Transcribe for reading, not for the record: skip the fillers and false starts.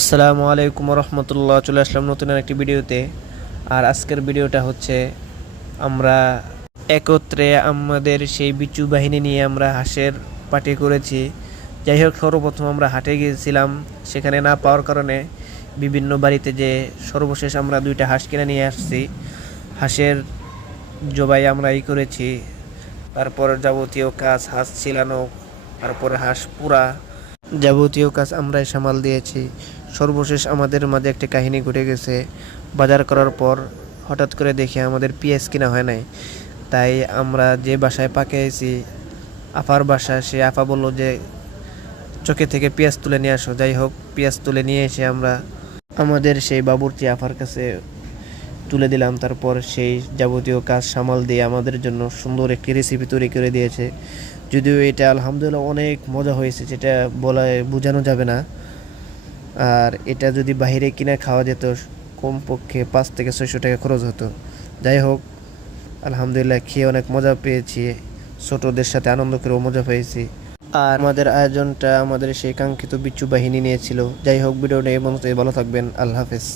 আসসালামু আলাইকুম রহমতুল্লাহ। চলে আসলাম নতুন একটি ভিডিওতে। আর আজকের ভিডিওটা হচ্ছে আমরা একত্রে আমাদের সেই বিচু বাহিনী নিয়ে আমরা হাঁসের পার্টি করেছি। যাই হোক, সর্বপ্রথম আমরা হাটে গিয়েছিলাম, সেখানে না পাওয়ার কারণে বিভিন্ন বাড়িতে যে সর্বশেষ আমরা দুইটা হাঁস কিনে নিয়ে আসছি। হাঁসের জবাই আমরা করেছি, তারপর যাবতীয় কাজ, হাঁস ছিলানো, তারপরে হাঁস পুরা যাবতীয় কাজ আমরাই সামাল দিয়েছি। সর্বশেষ আমাদের মাঝে একটা কাহিনী ঘটে গেছে। বাজার করার পর হঠাৎ করে দেখি আমাদের পেঁয়াজ কিনা হয় নাই। তাই আমরা যে বাসায় পাঠিয়েছি, আফার বাসা, সে আফা বলল যে চোখে থেকে পেঁয়াজ তুলে নিয়ে আসো। যাই হোক, পেঁয়াজ তুলে নিয়ে এসে আমরা আমাদের সেই বাবুর্চি আফার কাছে তুলে দিলাম। তারপর সেই যাবতীয় কাজ সামাল দিয়ে আমাদের জন্য সুন্দর একটি রেসিপি তৈরি করে দিয়েছে। যদিও এটা আলহামদুলিল্লাহ অনেক মজা হয়েছে, যেটা বলায় বোঝানো যাবে না। আর এটা যদি বাইরে কিনে খাওয়া যেত, কমপক্ষে 500 থেকে 600 টাকা খরচ হতো। যাই হোক, আলহামদুলিল্লাহ খেয়ে অনেক মজা পেয়েছি, ছোটদের সাথে আনন্দ করেও মজা পেয়েছি। আর আমাদের আয়োজনটা আমাদের সেই কাঙ্ক্ষিত বিচ্ছু বাহিনী নিয়েছিল। যাই হোক, ভিডিওটা এই পর্যন্তই। ভালো থাকবেন। আল্লাহ হাফেজ।